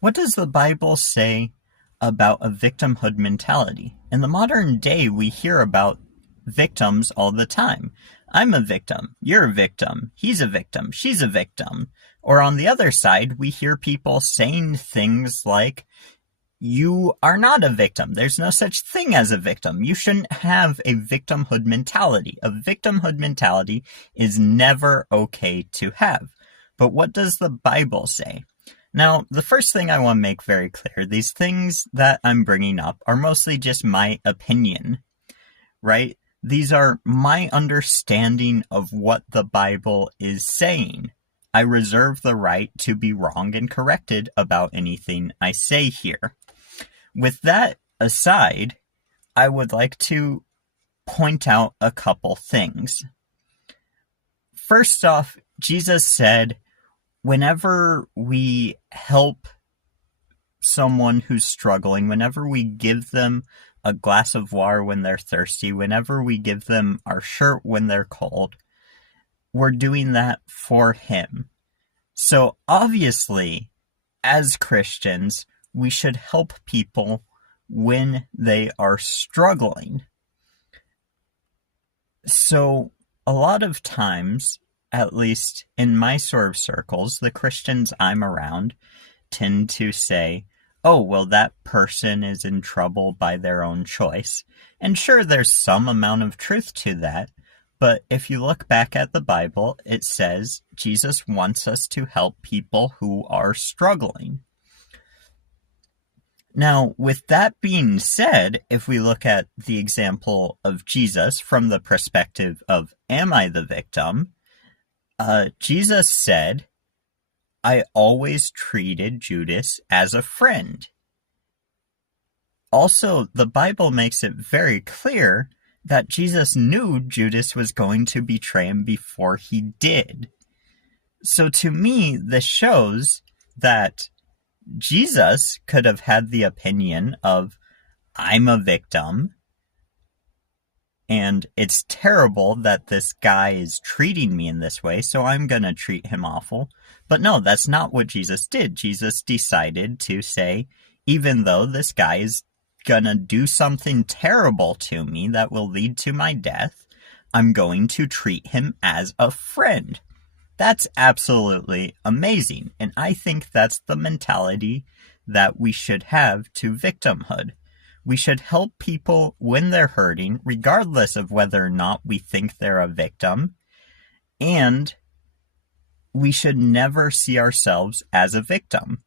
What does the Bible say about a victimhood mentality? In the modern day, we hear about victims all the time. I'm a victim. You're a victim. He's a victim. She's a victim. Or on the other side, we hear people saying things like, you are not a victim. There's no such thing as a victim. You shouldn't have a victimhood mentality. A victimhood mentality is never okay to have. But what does the Bible say? Now, the first thing I want to make very clear, these things that I'm bringing up are mostly just my opinion, right? These are my understanding of what the Bible is saying. I reserve the right to be wrong and corrected about anything I say here. With that aside, I would like to point out a couple things. First off, Jesus said, whenever we help someone who's struggling, whenever we give them a glass of water when they're thirsty, whenever we give them our shirt when they're cold, we're doing that for Him. So obviously, as Christians, we should help people when they are struggling. So a lot of times, at least in my sort of circles, the Christians I'm around tend to say, oh, well, that person is in trouble by their own choice. And sure, there's some amount of truth to that. But if you look back at the Bible, it says Jesus wants us to help people who are struggling. Now, with that being said, if we look at the example of Jesus from the perspective of, am I the victim? Jesus said, I always treated Judas as a friend. Also, the Bible makes it very clear that Jesus knew Judas was going to betray him before he did. So to me, this shows that Jesus could have had the opinion of, I'm a victim, and it's terrible that this guy is treating me in this way, so I'm going to treat him awful. But no, that's not what Jesus did. Jesus decided to say, even though this guy is going to do something terrible to me that will lead to my death, I'm going to treat him as a friend. That's absolutely amazing, and I think that's the mentality that we should have to victimhood. We should help people when they're hurting, regardless of whether or not we think they're a victim, and we should never see ourselves as a victim.